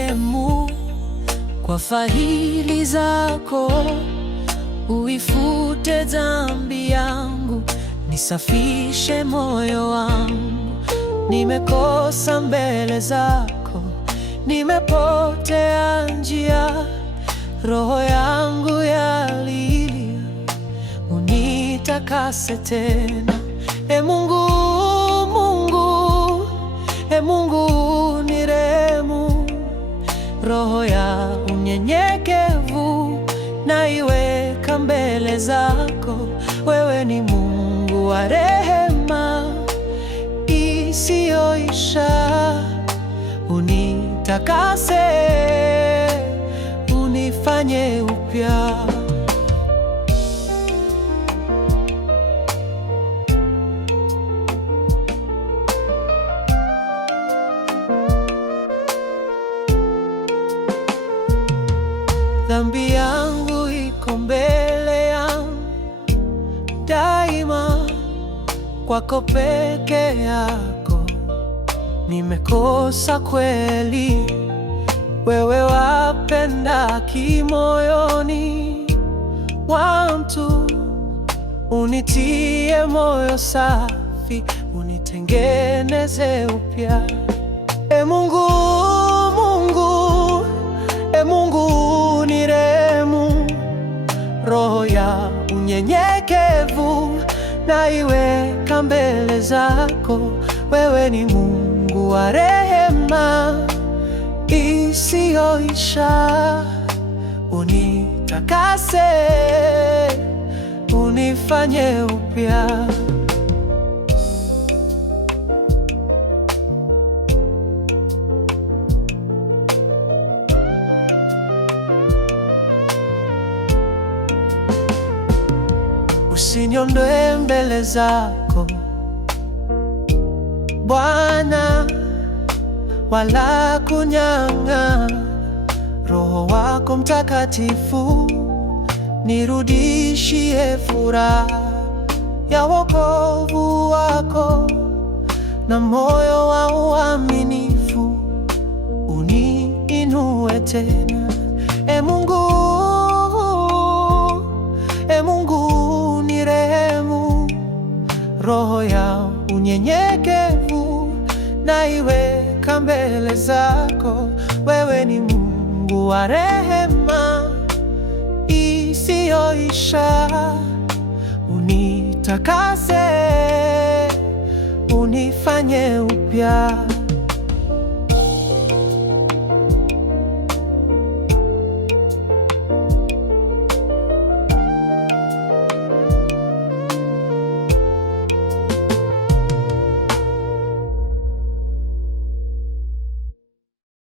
unirehemu kwa fadhili zako, uifute dhambi yangu, nisafishe moyo wangu. Nimekosa mbele zako, nimepotea njia, roho yangu yalilia, unitakase tena. E Mungu, Mungu, e Mungu unirehemu, roho ya unyenyekevu naiweka mbele zako. Wewe ni Mungu wa rehema isiyoisha, unitakase, unifanye upya. Dhambi yangu iko mbele yangu daima, kwako peke yako nimekosa kweli. Wewe wapenda kimoyoni mwa mtu, unitie moyo safi, unitengeneze upya. E Mungu, Mungu, e Mungu unirehemu, roho ya unyenyekevu naiweka mbele zako. Wewe ni Mungu wa rehema isiyoisha, unitakase, unifanye upya. Usiniondoe mbele zako Bwana, wala kunyang'anya Roho wako Mtakatifu. Nirudishie furaha ya wokovu wako na moyo wa uaminifu, uniinue tena. E Mungu, e Mungu unirehemu, roho ya unyenyekevu naiweka mbele zako. Wewe ni Mungu wa rehema isiyoisha, unitakase, unifanye upya.